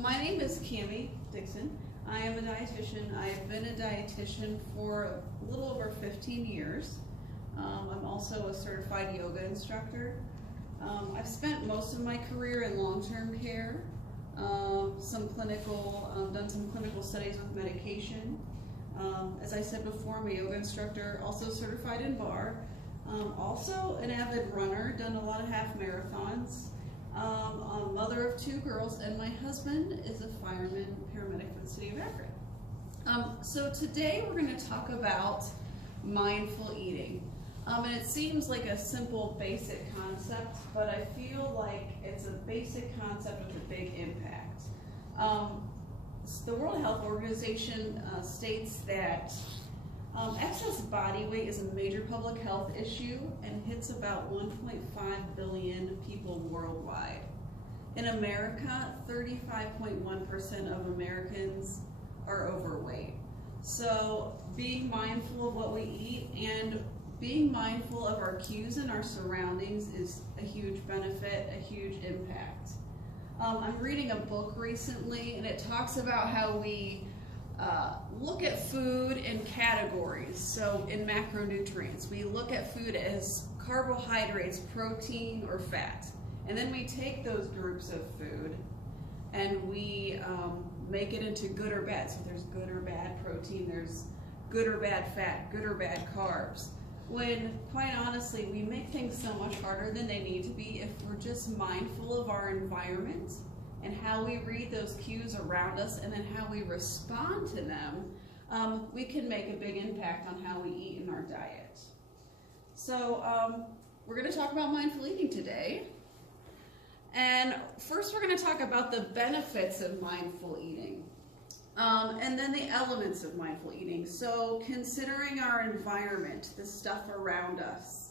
My name is Dixon. I am a dietitian. I've been a dietitian for a little over 15 years. I'm also a certified yoga instructor. I've spent most of my career in long-term care, done some clinical studies with medication. As I said before, I'm a yoga instructor, also certified in bar, also an avid runner, done a lot of half marathons. I'm a mother of 2 girls, and my husband is a fireman paramedic for the city of Akron. So today we're going to talk about mindful eating. And it seems like a simple, basic concept, but I feel like it's a basic concept with a big impact. The World Health Organization states that excess body weight is a major public health issue and hits about 1.5 billion people worldwide. In America, 35.1% of Americans are overweight. So being mindful of what we eat and being mindful of our cues and our surroundings is a huge benefit, a huge impact. I'm reading a book recently, and it talks about how we look at food in categories. So in macronutrients, we look at food as carbohydrates, protein, or fat. And then we take those groups of food and we make it into good or bad. So there's good or bad protein, there's good or bad fat, good or bad carbs. When, quite honestly, we make things so much harder than they need to be if we're just mindful of our environment and how we read those cues around us and then how we respond to them, we can make a big impact on how we eat in our diet. So we're going to talk about mindful eating today. And first we're going to talk about the benefits of mindful eating. And then the elements of mindful eating. So considering our environment, the stuff around us,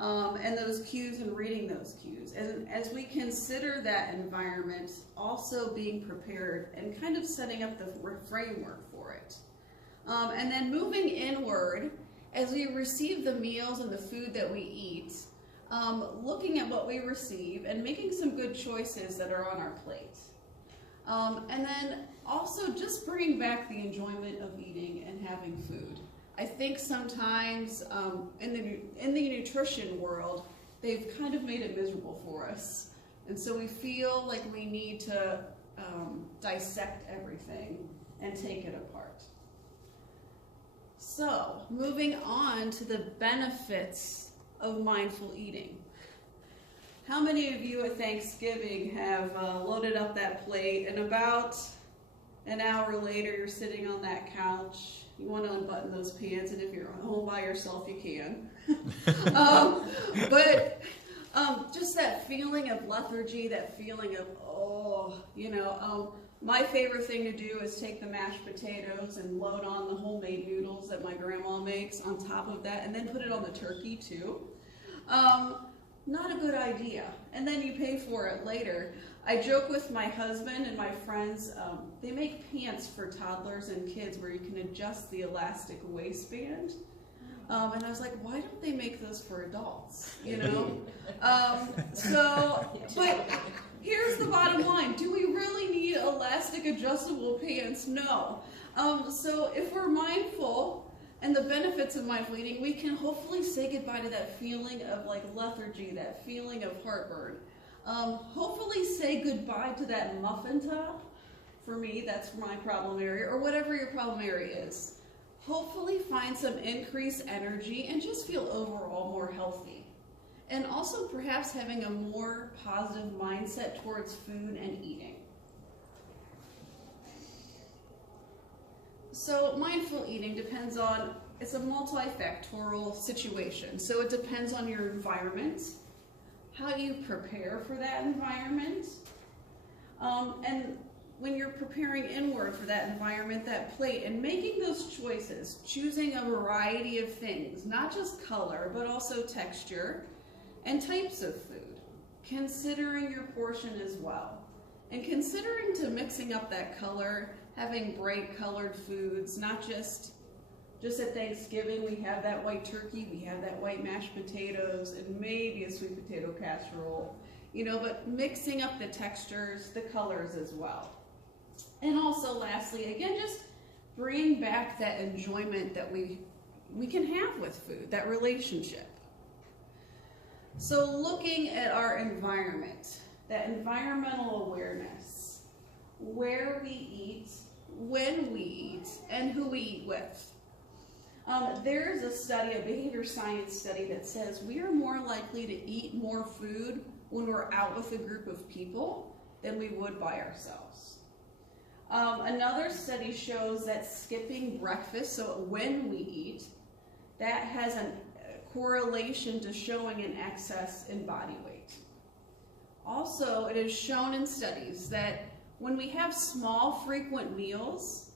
and those cues and reading those cues. And as we consider that environment, also being prepared and kind of setting up the framework for it. And then moving inward, as we receive the meals and the food that we eat, looking at what we receive and making some good choices that are on our plate. And then also just bringing back the enjoyment of eating and having food. I think sometimes in the nutrition world, they've kind of made it miserable for us. And so we feel like we need to dissect everything and take it apart. So moving on to the benefits of mindful eating. How many of you at Thanksgiving have loaded up that plate and about an hour later you're sitting on that couch, you want to unbutton those pants, and if you're home by yourself you can. But just that feeling of lethargy, that feeling of, my favorite thing to do is take the mashed potatoes and load on the homemade noodles that my grandma makes on top of that, and then put it on the turkey too. Not a good idea. And then you pay for it later. I joke with my husband and my friends, they make pants for toddlers and kids where you can adjust the elastic waistband. And I was like, why don't they make those for adults, but here's the bottom line. Do we really need elastic adjustable pants? No. So if we're mindful, and the benefits of mindful eating, we can hopefully say goodbye to that feeling of like lethargy, that feeling of heartburn. Hopefully say goodbye to that muffin top. For me, that's my problem area, or whatever your problem area is. Hopefully find some increased energy and just feel overall more healthy. And also perhaps having a more positive mindset towards food and eating. So mindful eating depends on, it's a multifactorial situation. So it depends on your environment, how you prepare for that environment, and when you're preparing inward for that environment, that plate, and making those choices, choosing a variety of things, not just color, but also texture and types of food, considering your portion as well, and considering to mixing up that color, having bright colored foods, not just at Thanksgiving we have that white turkey, we have that white mashed potatoes, and maybe a sweet potato casserole. but mixing up the textures, the colors as well. And also lastly, again, just bring back that enjoyment that we can have with food, that relationship. So looking at our environment, that environmental awareness, where we eat, when we eat, and who we eat with. There's a study, a behavior science study, that says we are more likely to eat more food when we're out with a group of people than we would by ourselves. Another study shows that skipping breakfast, so when we eat, that has a correlation to showing an excess in body weight. Also, it is shown in studies that when we have small, frequent meals,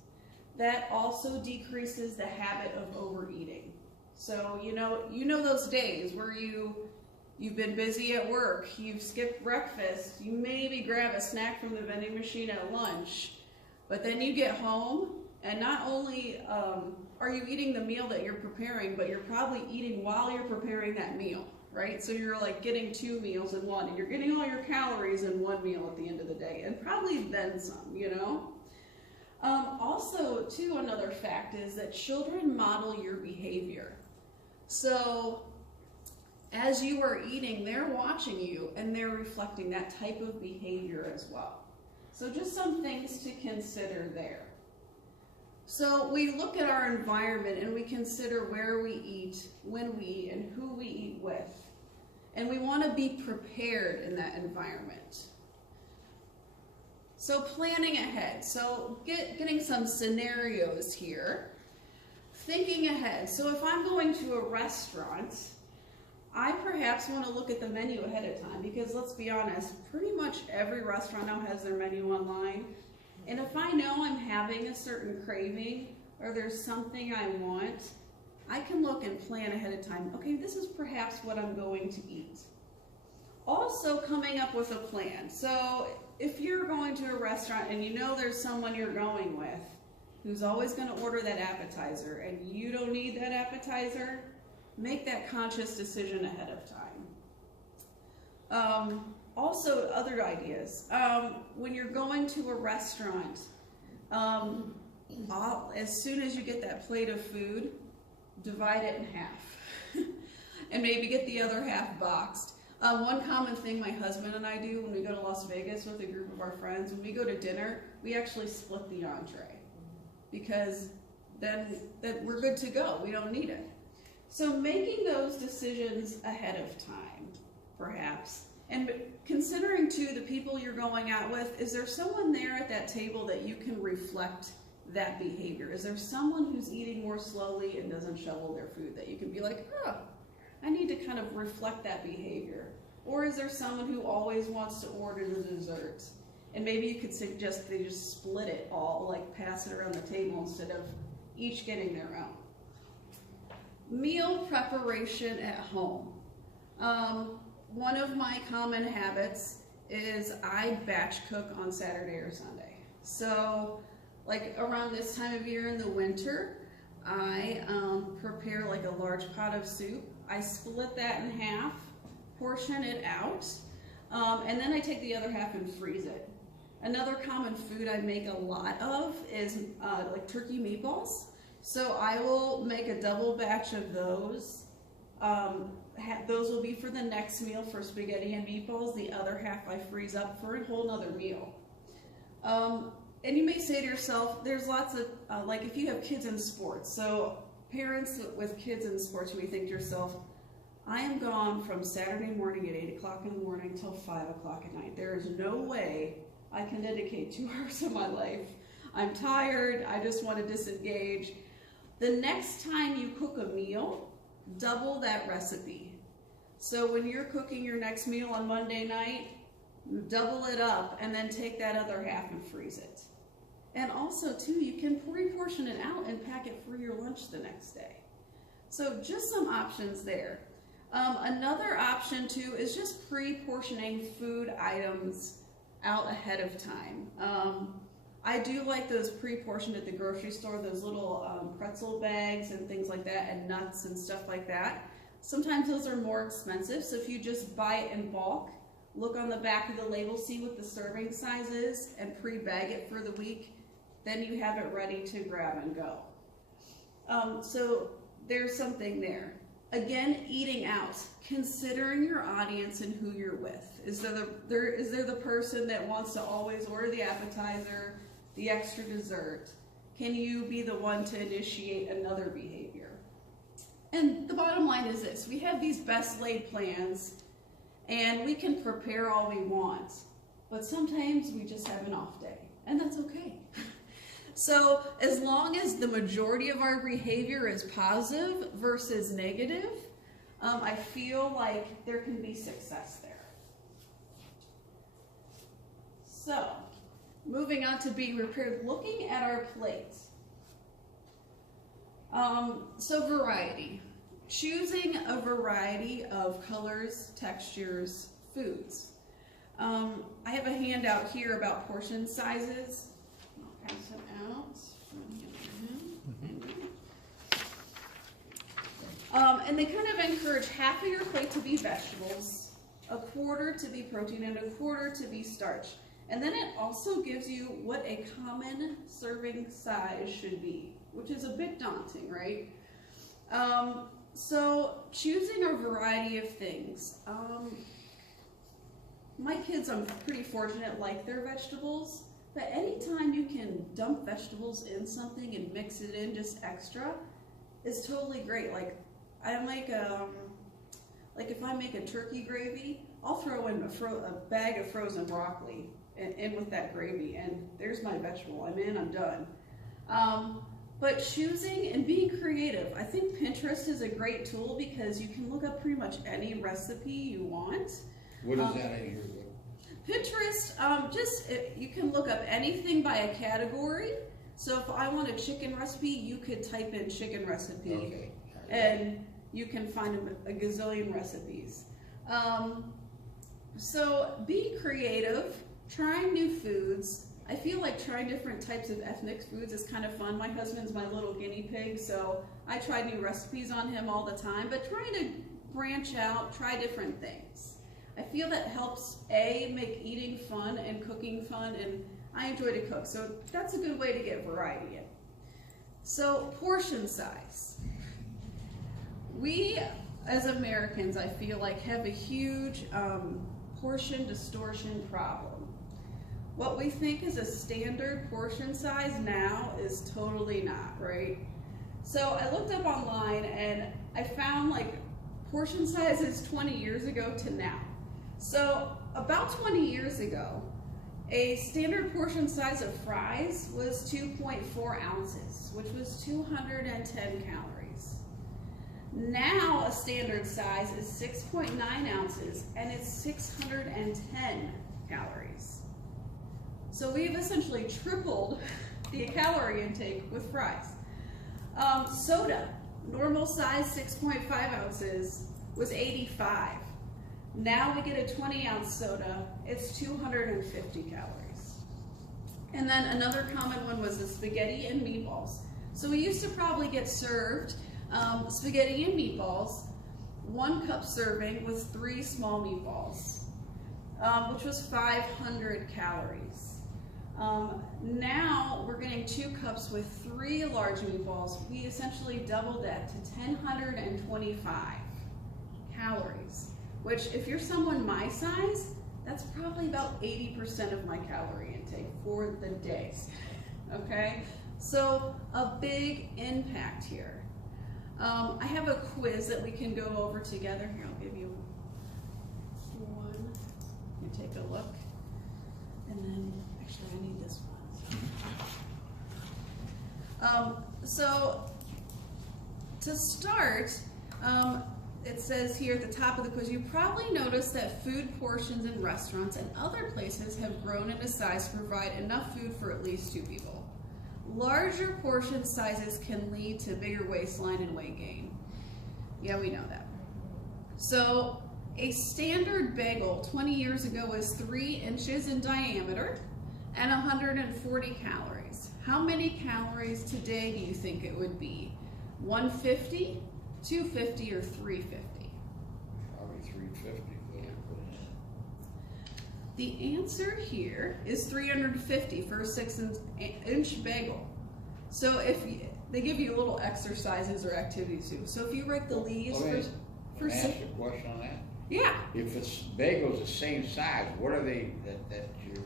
that also decreases the habit of overeating. So, you know those days where you've been busy at work, you've skipped breakfast, you maybe grab a snack from the vending machine at lunch, but then you get home and not only are you eating the meal that you're preparing, but you're probably eating while you're preparing that meal, right? So you're like getting 2 meals in one, and you're getting all your calories in one meal at the end of the day, and probably then some, Also, too, another fact is that children model your behavior. So as you are eating, they're watching you and they're reflecting that type of behavior as well. So just some things to consider there. So we look at our environment and we consider where we eat, when we eat, and who we eat with. And we want to be prepared in that environment. So planning ahead. So getting some scenarios here. Thinking ahead. So if I'm going to a restaurant, I perhaps want to look at the menu ahead of time, because let's be honest, pretty much every restaurant now has their menu online. And if I know I'm having a certain craving or there's something I want, I can look and plan ahead of time. Okay, this is perhaps what I'm going to eat. Also coming up with a plan. So if you're going to a restaurant and you know there's someone you're going with who's always going to order that appetizer and you don't need that appetizer, make that conscious decision ahead of time. Also, other ideas. When you're going to a restaurant, as soon as you get that plate of food, divide it in half and maybe get the other half boxed. One common thing my husband and I do when we go to Las Vegas with a group of our friends, when we go to dinner, we actually split the entree, because then we're good to go. We don't need it. So making those decisions ahead of time, perhaps, and considering too the people you're going out with, is there someone there at that table that you can reflect that behavior? Is there someone who's eating more slowly and doesn't shovel their food that you can be like, oh, I need to kind of reflect that behavior? Or is there someone who always wants to order the dessert? And maybe you could suggest they just split it all, like pass it around the table instead of each getting their own. Meal preparation at home. One of my common habits is I batch cook on Saturday or Sunday. So like around this time of year in the winter, I prepare like a large pot of soup. I split that in half, portion it out, and then I take the other half and freeze it. Another common food I make a lot of is like turkey meatballs. So I will make a double batch of those. Those will be for the next meal for spaghetti and meatballs. The other half I freeze up for a whole nother meal. And you may say to yourself, there's lots of, like if you have kids in sports, so parents with kids in sports, you may think to yourself, I am gone from Saturday morning at 8 o'clock in the morning till 5 o'clock at night. There is no way I can dedicate 2 hours of my life. I'm tired, I just want to disengage. The next time you cook a meal, double that recipe. So when you're cooking your next meal on Monday night, double it up and then take that other half and freeze it. And also too, you can pre-portion it out and pack it for your lunch the next day. So just some options there. Another option too is just pre-portioning food items out ahead of time. I do like those pre-portioned at the grocery store, those little pretzel bags and things like that, and nuts and stuff like that. Sometimes those are more expensive, so if you just buy it in bulk, look on the back of the label, see what the serving size is, and pre-bag it for the week. Then you have it ready to grab and go. So there's something there. Again, eating out, considering your audience and who you're with. Is there the person that wants to always order the appetizer, the extra dessert? Can you be the one to initiate another behavior? And the bottom line is this: we have these best laid plans, and we can prepare all we want, but sometimes we just have an off day, and that's okay. So as long as the majority of our behavior is positive versus negative, I feel like there can be success there. So moving on to being prepared, looking at our plate. So variety. Choosing a variety of colors, textures, foods. I have a handout here about portion sizes. I'll pass it out. And they kind of encourage half of your plate to be vegetables, a quarter to be protein, and a quarter to be starch. And then it also gives you what a common serving size should be, which is a bit daunting, right? So choosing a variety of things. My kids, I'm pretty fortunate, like their vegetables, but anytime you can dump vegetables in something and mix it in just extra is totally great. Like I make if I make a turkey gravy, I'll throw in a bag of frozen broccoli in with that gravy, and there's my vegetable. I'm in, I'm done. But choosing and being creative. I think Pinterest is a great tool because you can look up pretty much any recipe you want. What is that in here? Pinterest, you can look up anything by a category. So if I want a chicken recipe, you could type in chicken recipe, Okay. and you can find a gazillion recipes. So being creative, trying new foods. I feel like trying different types of ethnic foods is kind of fun. My husband's my little guinea pig, so I try new recipes on him all the time, but trying to branch out, try different things. I feel that helps, make eating fun and cooking fun, and I enjoy to cook, so that's a good way to get variety in. So portion size. We, as Americans, I feel like have a huge portion distortion problem. What we think is a standard portion size now is totally not, right? So I looked up online and I found like portion sizes 20 years ago to now. So about 20 years ago, a standard portion size of fries was 2.4 ounces, which was 210 calories. Now a standard size is 6.9 ounces and it's 610 calories. So we've essentially tripled the calorie intake with fries. Soda, normal size 6.5 ounces was 85. Now we get a 20-ounce soda, it's 250 calories. And then another common one was the spaghetti and meatballs. So we used to probably get served spaghetti and meatballs, 1 cup serving with 3 small meatballs, which was 500 calories. Now we're getting 2 cups with 3 large meatballs. We essentially doubled that to 1,025 calories, which if you're someone my size, that's probably about 80% of my calorie intake for the day, okay? So a big impact here. I have a quiz that we can go over together. Here, I'll give you one. You take a look. And then, actually, I need this one. So to start, it says here at the top of the quiz, you probably noticed that food portions in restaurants and other places have grown into size to provide enough food for at least 2 people. Larger portion sizes can lead to bigger waistline and weight gain. Yeah, we know that. So a standard bagel 20 years ago was 3 inches in diameter and 140 calories. How many calories today do you think it would be? 150, 250, or 350? Probably 350. The answer here is 350 for a 6-inch bagel. So if they give you little exercises or activities too. So if you write the leaves Can for I ask a question on that? yeah. If it's bagels the same size, what are they that you're?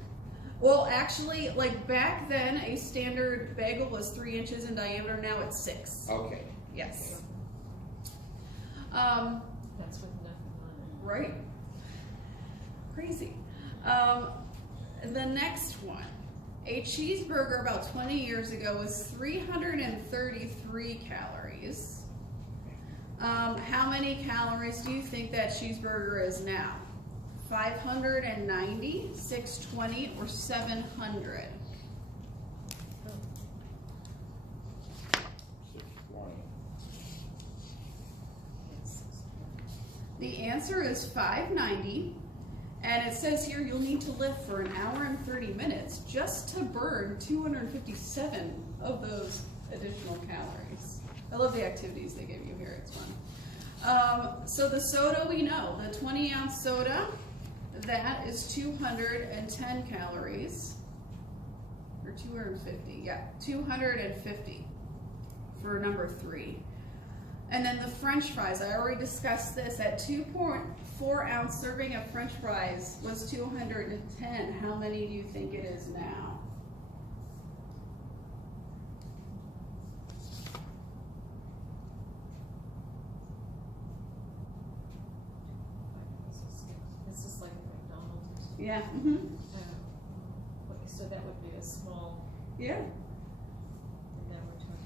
Well, actually, like back then, a standard bagel was 3 inches in diameter. Now it's 6. Okay. Yes. That's with nothing on it. Right. Crazy. The next one. A cheeseburger about 20 years ago was 333 calories. How many calories do you think that cheeseburger is now? 590, 620, or 700? 620. The answer is 590. And it says here you'll need to lift for 1 hour and 30 minutes just to burn 257 of those additional calories. I love the activities they give you here, it's fun. So the soda we know, the 20-ounce soda, that is 210 calories. Or 250, yeah, 250 for number 3. And then the French fries, I already discussed this, at 2.4-ounce serving of French fries was 210. How many do you think it is now? This is like a McDonald's. Yeah. Okay, so that would be a small, Yeah. and then we're talking,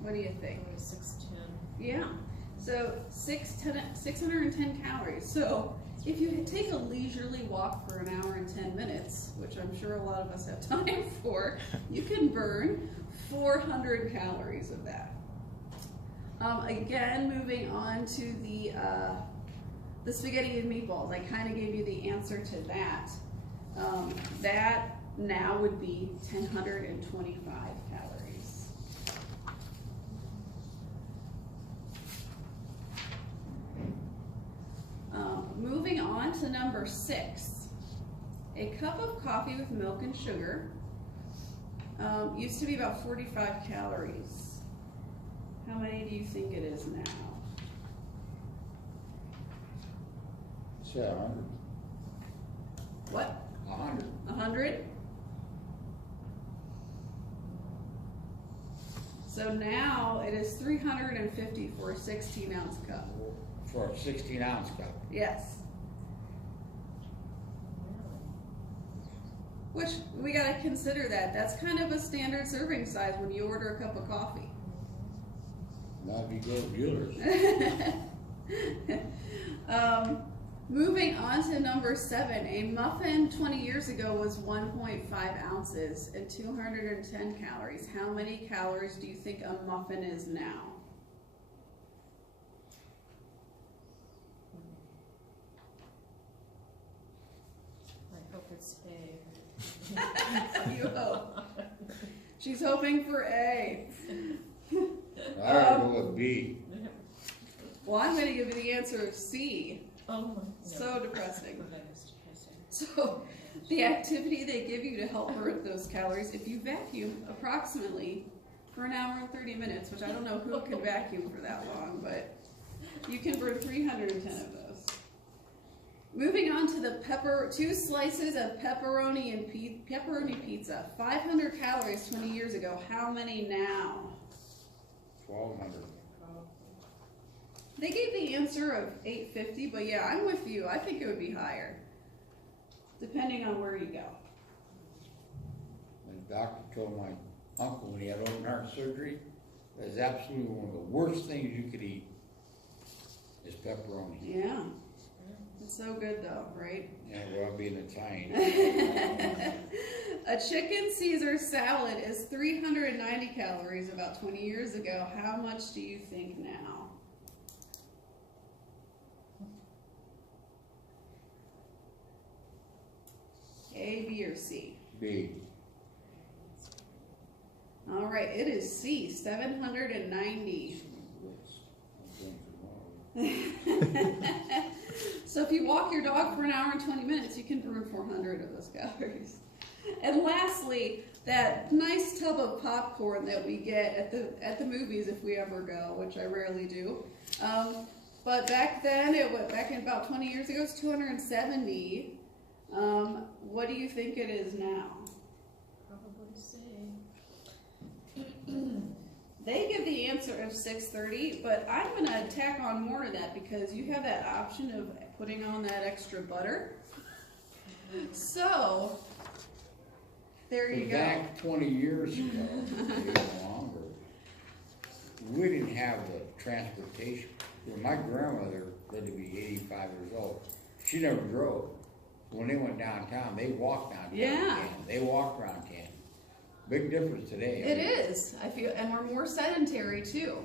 What do you think? 610. Yeah. So 610 calories. So if you take a leisurely walk for 1 hour and 10 minutes, which I'm sure a lot of us have time for, you can burn 400 calories of that. Again, moving on to the spaghetti and meatballs. I kind of gave you the answer to that. That now would be 1,025 calories. Moving on to number 6. A cup of coffee with milk and sugar used to be about 45 calories. How many do you think it is now? Say 100. What? 100. 100? So now it is 350 for a 16-ounce cup. For a 16-ounce cup. Yes. Really? Which we gotta consider that. That's kind of a standard serving size when you order a cup of coffee. Not if you go to Bueller's. Moving on to number 7, a muffin 20 years ago was 1.5 ounces and 210 calories. How many calories do you think a muffin is now? I hope it's A. You hope. She's hoping for A. I gotta go with B. Well, I'm going to give you the answer of C. Oh my. So depressing. That is depressing. So, the activity they give you to help burn those calories, if you vacuum approximately for 1 hour and 30 minutes, which I don't know who can vacuum for that long, but you can burn 310 of those. Moving on to the 2 slices of pepperoni and pepperoni pizza, 500 calories 20 years ago. How many now? 1,200. They gave the answer of 850, but yeah, I'm with you. I think it would be higher, depending on where you go. The doctor told my uncle when he had open heart surgery, that's absolutely one of the worst things you could eat is pepperoni. Yeah. It's so good though, right? Yeah, well, being Italian. A chicken Caesar salad is 390 calories about 20 years ago. How much do you think now? A, B, or C? B. All right, it is C, 790. So if you walk your dog for an hour and 20 minutes, you can burn 400 of those calories. And lastly, that nice tub of popcorn that we get at the movies if we ever go, which I rarely do. But back then, back in about 20 years ago, it was 270. What do you think it is now? Probably say. They give the answer of 630, but I'm going to tack on more to that because you have that option of putting on that extra butter. So, there you go. Back 20 years ago, maybe longer, we didn't have the transportation. My grandmother lived to be 85 years old. She never drove. When they went downtown, they walked downtown. Yeah. They walked around Canton. Big difference today. It is. I feel, and we're more sedentary too.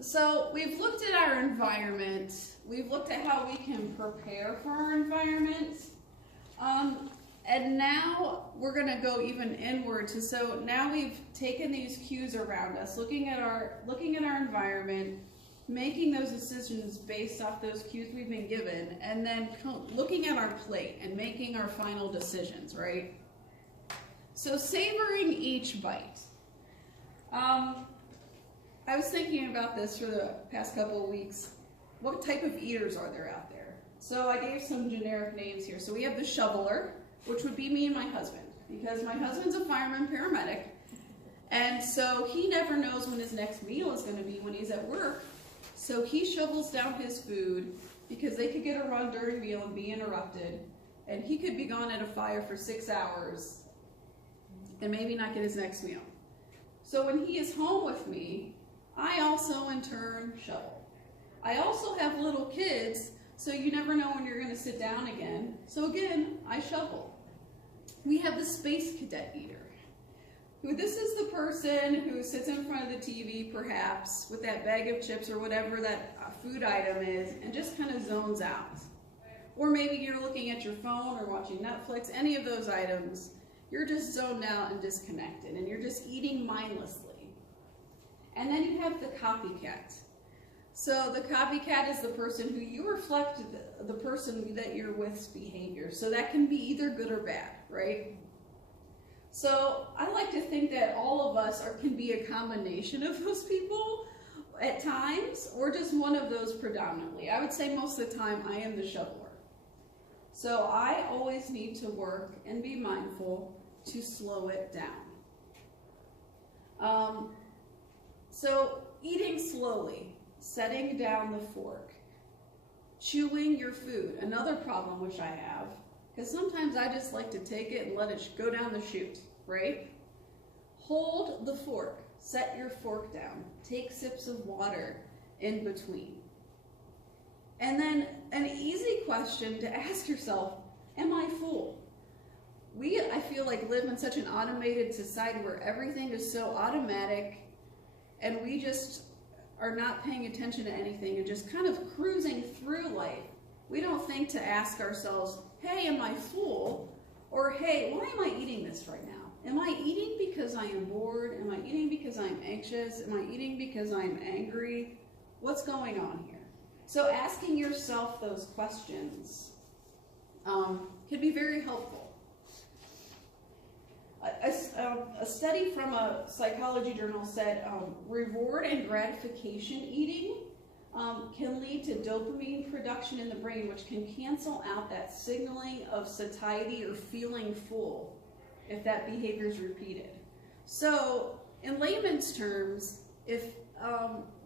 So we've looked at our environment. We've looked at how we can prepare for our environment. And now we're going to go even inward. So now we've taken these cues around us, looking at our environment, making those decisions based off those cues we've been given, and then looking at our plate and making our final decisions, right? So savoring each bite. I was thinking about this for the past couple of weeks. What type of eaters are there out there? So I gave some generic names here. So we have the shoveler, which would be me and my husband, because my husband's a fireman paramedic, and so he never knows when his next meal is going to be when he's at work. So he shovels down his food because they could get a run during meal and be interrupted, and he could be gone at a fire for 6 hours and maybe not get his next meal. So when he is home with me, I also in turn shovel. I also have little kids, so you never know when you're going to sit down again. So again, I shovel. We have the space cadet eater. This is the person who sits in front of the TV, perhaps, with that bag of chips or whatever that food item is, and just kind of zones out. Or maybe you're looking at your phone or watching Netflix, any of those items. You're just zoned out and disconnected, and you're just eating mindlessly. And then you have the copycat. So the copycat is the person who you reflect the person that you're with's behavior. So that can be either good or bad, right? So I like to think that all of us can be a combination of those people at times, or just one of those predominantly. I would say most of the time I am the shoveler. So I always need to work and be mindful to slow it down. So eating slowly, setting down the fork, chewing your food, another problem which I have, because sometimes I just like to take it and let it go down the chute, right? Hold the fork, set your fork down, take sips of water in between. And then an easy question to ask yourself, am I full? I feel like, live in such an automated society where everything is so automatic, and we just are not paying attention to anything and just kind of cruising through life. We don't think to ask ourselves, hey, am I full? Or, hey, why am I eating this right now? Am I eating because I am bored? Am I eating because I'm anxious? Am I eating because I'm angry? What's going on here? So asking yourself those questions can be very helpful. A study from a psychology journal said reward and gratification eating can lead to dopamine production in the brain, which can cancel out that signaling of satiety or feeling full if that behavior is repeated. So in layman's terms, if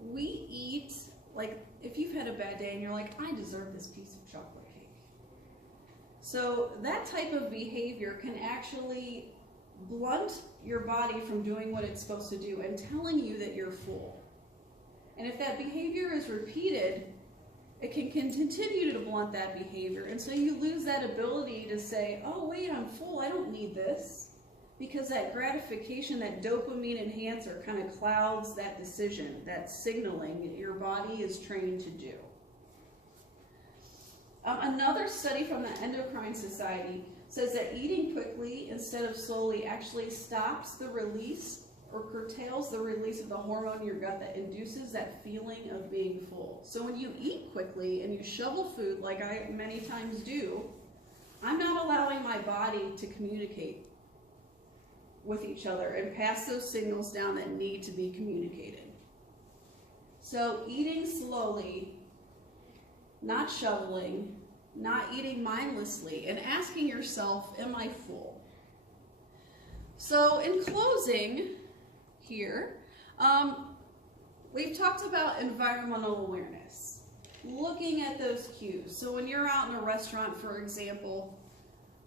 we eat, like if you've had a bad day and you're like, I deserve this piece of chocolate cake. So that type of behavior can actually blunt your body from doing what it's supposed to do and telling you that you're full. And if that behavior is repeated, it can continue to blunt that behavior. And so you lose that ability to say, oh, wait, I'm full. I don't need this. Because that gratification, that dopamine enhancer kind of clouds that decision, that signaling that your body is trained to do. Another study from the Endocrine Society says that eating quickly instead of slowly actually stops the release or curtails the release of the hormone in your gut that induces that feeling of being full. So when you eat quickly and you shovel food like I many times do, I'm not allowing my body to communicate with each other and pass those signals down that need to be communicated. So eating slowly, not shoveling, not eating mindlessly, and asking yourself, am I full? So in closing here, we've talked about environmental awareness, looking at those cues. So when you're out in a restaurant, for example,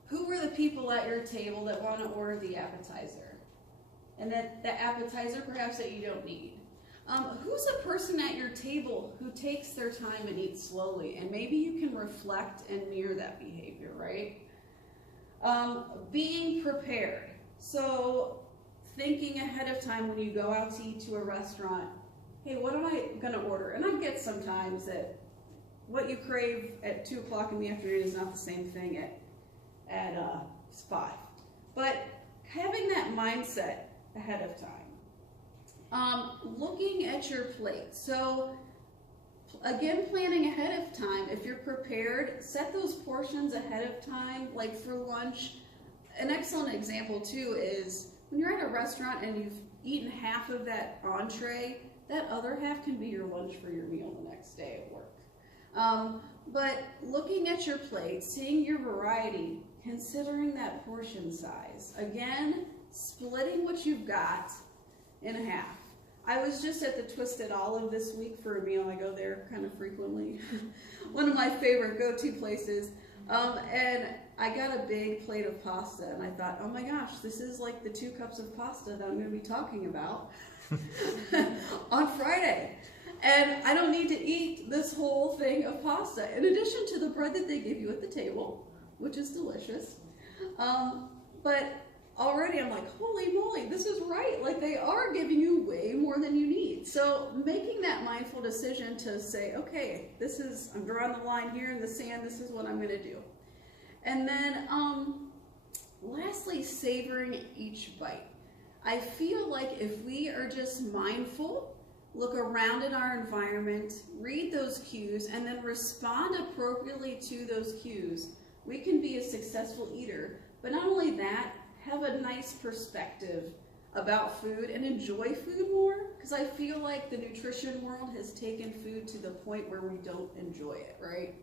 who are the people at your table that want to order the appetizer? And that the appetizer perhaps that you don't need. Who's a person at your table who takes their time and eats slowly? And maybe you can reflect and mirror that behavior, right? Being prepared. So thinking ahead of time when you go out to eat to a restaurant, hey, what am I going to order? And I get sometimes that what you crave at 2 o'clock in the afternoon is not the same thing at 5. But having that mindset ahead of time. Looking at your plate. So again, planning ahead of time. If you're prepared, set those portions ahead of time, like for lunch. An excellent example too is when you're at a restaurant and you've eaten half of that entree, that other half can be your lunch for your meal the next day at work. But looking at your plate, seeing your variety, considering that portion size. Again, splitting what you've got in half. I was just at the Twisted Olive this week for a meal. I go there kind of frequently. One of my favorite go-to places. And I got a big plate of pasta, and I thought, oh my gosh, this is like the 2 cups of pasta that I'm going to be talking about on Friday. And I don't need to eat this whole thing of pasta, in addition to the bread that they give you at the table, which is delicious. But already I'm like, holy moly, this is right. Like, they are giving you way more than you need. So making that mindful decision to say, okay, I'm drawing the line here in the sand. This is what I'm going to do. And then lastly, savoring each bite. I feel like if we are just mindful, look around in our environment, read those cues, and then respond appropriately to those cues, we can be a successful eater. But not only that, have a nice perspective about food and enjoy food more, because I feel like the nutrition world has taken food to the point where we don't enjoy it, right?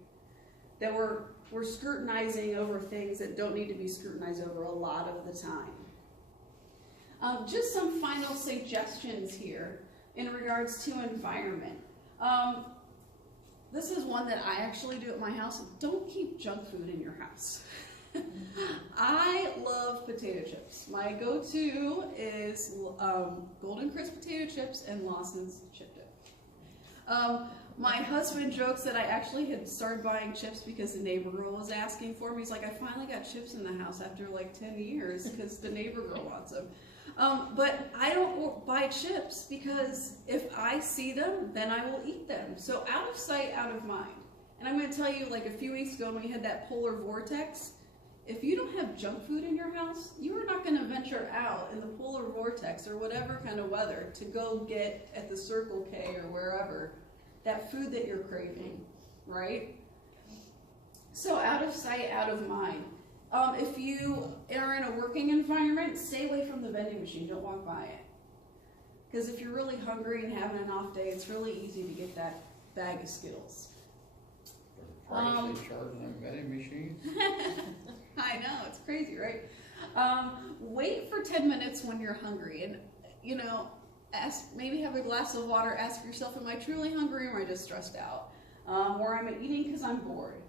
That we're scrutinizing over things that don't need to be scrutinized over a lot of the time. Just some final suggestions here in regards to environment. This is one that I actually do at my house. Don't keep junk food in your house. I love potato chips. My go-to is Golden Crisp potato chips and Lawson's chip dip. My husband jokes that I actually had started buying chips because the neighbor girl was asking for them. He's like, I finally got chips in the house after like 10 years because the neighbor girl wants them. But I don't buy chips because if I see them, then I will eat them. So out of sight, out of mind. And I'm going to tell you, like a few weeks ago when we had that polar vortex, if you don't have junk food in your house, you are not going to venture out in the polar vortex or whatever kind of weather to go get at the Circle K or wherever that food that you're craving, right? So out of sight, out of mind. If you are in a working environment, stay away from the vending machine. Don't walk by it. Because if you're really hungry and having an off day, it's really easy to get that bag of Skittles. The price they charge on vending machines? I know, it's crazy, right? Wait for 10 minutes when you're hungry, and maybe have a glass of water. Ask yourself, am I truly hungry, or am I just stressed out? Or am I eating because I'm bored?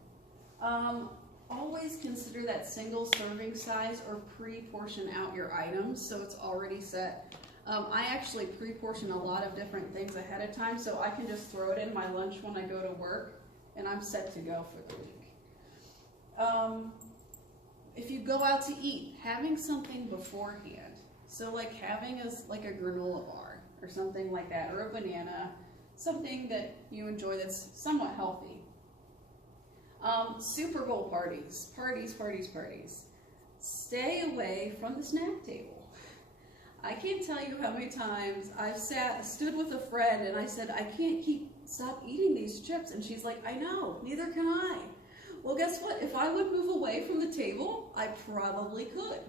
Always consider that single serving size or pre-portion out your items so it's already set. I actually pre-portion a lot of different things ahead of time, so I can just throw it in my lunch when I go to work, and I'm set to go for the week. If you go out to eat, having something beforehand. So like having a granola bar or something like that, or a banana, something that you enjoy that's somewhat healthy. Super Bowl parties. Stay away from the snack table. I can't tell you how many times I've stood with a friend and I said, I can't stop eating these chips. And she's like, I know, neither can I. Well, guess what? If I would move away from the table, I probably could.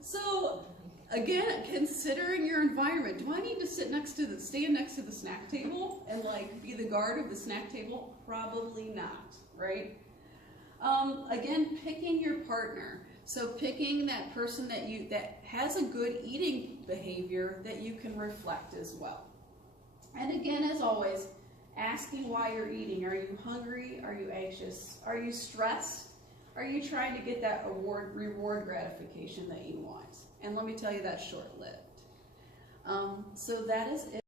So, again, considering your environment, do I need to stand next to the snack table and like be the guard of the snack table? Probably not, right? Again, picking your partner. So picking that person that has a good eating behavior that you can reflect as well. And again, as always, asking why you're eating. Are you hungry? Are you anxious? Are you stressed? Are you trying to get that reward gratification that you want? And let me tell you, that's short-lived. So that is it.